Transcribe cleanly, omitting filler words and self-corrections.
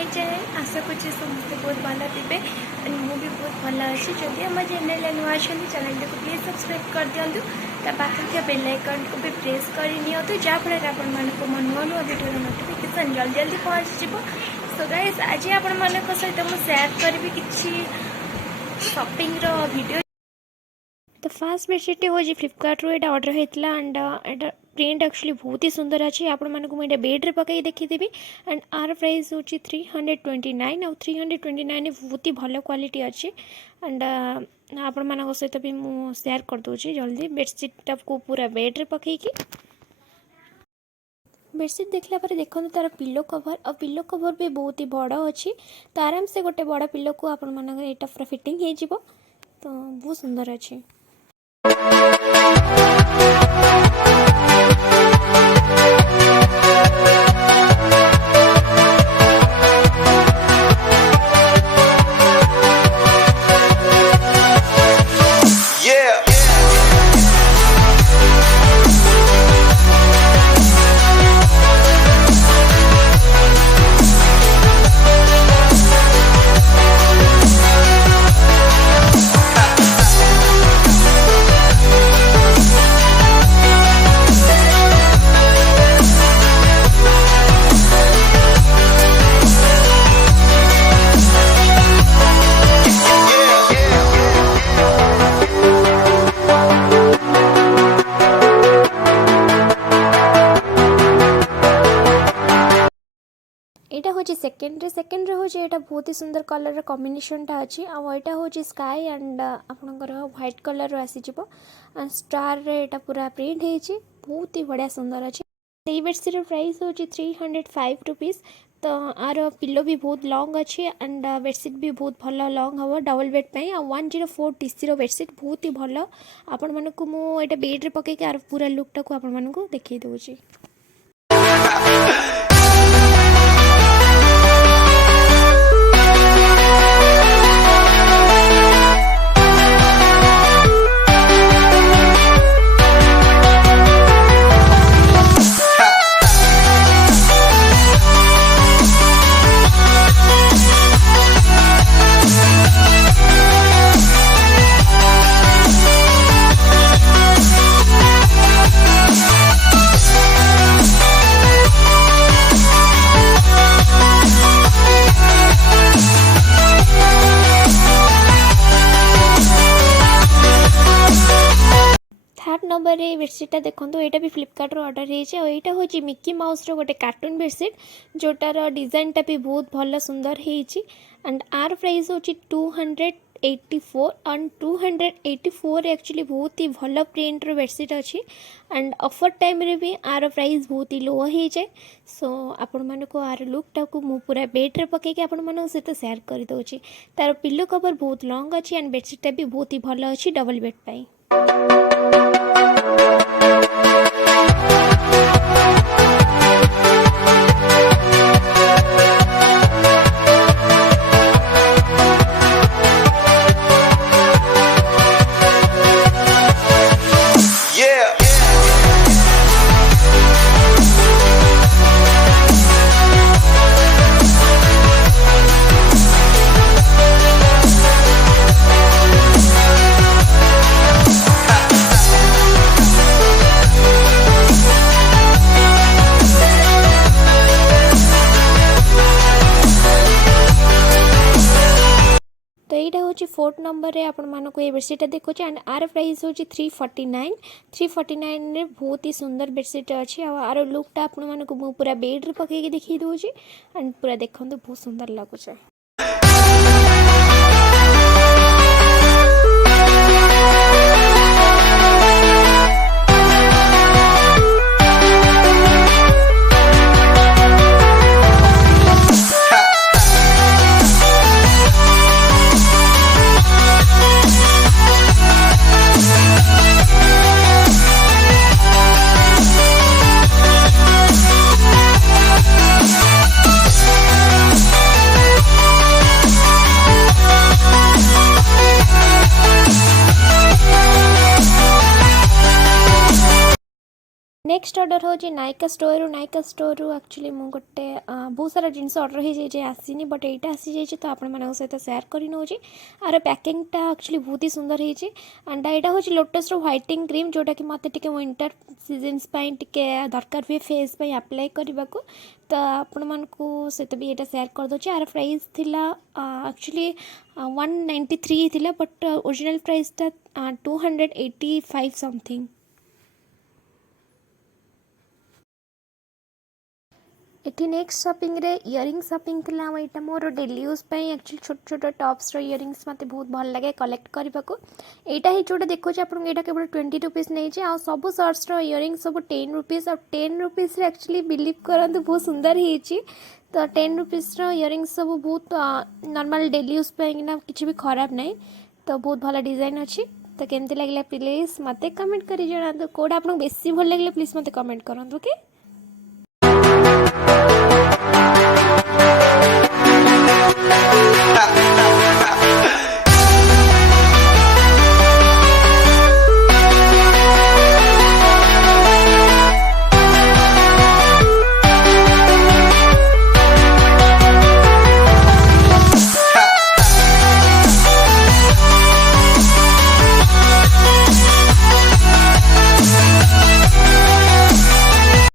High जाए आशा करते समस्ते बहुत भल थे एंड मुझे भी बहुत भल अच्छी जदि आम चैनल नुआ चैनल को प्लीज सब्सक्राइब कर दिंतु पाखे बेल आइकन को भी प्रेस कर जहाँफल आपण नुआ नुआ वीडियो नोटिफिकेशन जल्दी जल्दी पहुँच सो गाइस आज आपण सहित मुझे शेयर करी कि शॉपिंग रो वीडियो। तो फास्ट बेडसीट हूँ फ्लिपकार्ट रू यहाँ ऑर्डर होता एंड यहाँ प्रिंट एक्चुअली बहुत ही सुंदर अच्छी आपण मानक मुझे बेड्रे पकई देखीदेवी एंड आर प्राइस हूँ 329 आउ 329 बहुत ही भल क्वालिटी अच्छी एंड आपण मान सहित भी मुझे शेयर करदे जल्दी बेडसीटा को पूरा बेड्रे पकईकी बेडसीट देखला पर देखो तार पिलो कवर और पिलो कवर भी बहुत ही बड़ अच्छी तो आराम से गोटे बड़ पिलो को आपण मान यहाँ पूरा फिटिंग हो तो बहुत सुंदर अच्छी। यहाँ हूँ सेकेंड हूँ यहाँ बहुत ही सुंदर कलर कॉम्बिनेशनटा अच्छी आईटा हूँ स्काई एंड आपणकर व्हाइट कलर आसीज स्टार यहाँ पूरा प्रिंट होती बहुत ही बढ़िया सुंदर अच्छी। ये बेडसीट प्राइस हूँ 305 रुपीज़ तो आर पिलो भी बहुत लॉन्ग अच्छी एंड बेडसीट भी बहुत भल लॉन्ग हम डबल बेड पे 104 TC बेडसीट बहुत ही भल आपण मानक मुझे बेड्रे पकईकि आर पूरा लुकटा को आपण मानक देखई दूची। थर्ड नंबर ये बेडसीटा देखो यहाँ भी फ्लिपकार्ट ऑर्डर होता हूँ मिकी माउस गोटे कार्टून बेडसीट जोटार डिजाइनटा भी बहुत भल सुंदर होती एंड आर प्राइस हूँ 284 एंड 284 एक्चुअली बहुत ही भल प्रिंट रो बेडसीट अच्छी एंड ऑफर टाइम रे भी आर प्राइस बहुत ही लो हो जाए सो आपण मानक आर लुकटा को मु पूरा बेड्रे पकईकि आपण मान सहित शेयर कर दूची तार पिलो कवर बहुत लॉन्ग अच्छी एंड बेडसीटा भी बहुत ही भल अच्छी डबल बेड पाई। तो यहाँ हूँ फोर्थ नंबर रे आपण मानक ये बेडसीटा देखो एंड आर प्राइस हूँ 349 रे बहुत ही सुंदर बेडसीट अच्छी आर लुकटा आपण मानक मु पूरा बेड्रे पकईकि देखी दूची एंड पूरा देखो बहुत सुंदर लगुच। नेक्स्ट ऑर्डर हूँ नायका स्टोर एक्चुअली मु गोटे बहुत सारा जिन ऑर्डर हो जाए आसीनी बट यहाँ आसी जाइए तो आपण मान सहित सेयार कर नौची आर पैकिंगटा एक्चुअली बहुत ही सुंदर होती एंड यहाँ हूँ लोटस व्हाइटिंग क्रीम जोटा कि मत विंटर सीजन्स टे दरकार हुए फेस पे अप्लाई करने को तो आपण मानू सहित भी यहाँ सेयार करदे आर प्राइस थिला एक्चुअली 193 थिला बट ओरिजिनल प्राइसटा 285 समथिंग। ये नेक्स्ट शॉपिंग रे इयरिंग शॉपिंग थी यहाँ मोर डेली यूज एक्चुअली छोट छोट टॉप्स इयरिंग्स मत बहुत भल लगे कलेक्ट करने को यहाँ ही जोटा देखो आपको केवल 20 रुपीज नहीं आ सब सर्ट्स इयरिंग सब 10 रुपीज और 10 रुपीज एक्चुअली बिलीव करते बहुत सुंदर होती तो 10 रुपीज इयरिंग्स सब बहुत नॉर्मल डेली यूज ना किसी भी खराब नहीं तो बहुत भल डिजाइन अच्छी तो केमती लगे प्लीज मत कमेंट कर जनातु कौटा आपको बेसी भल लगे प्लीज मत कमेंट करूँ कि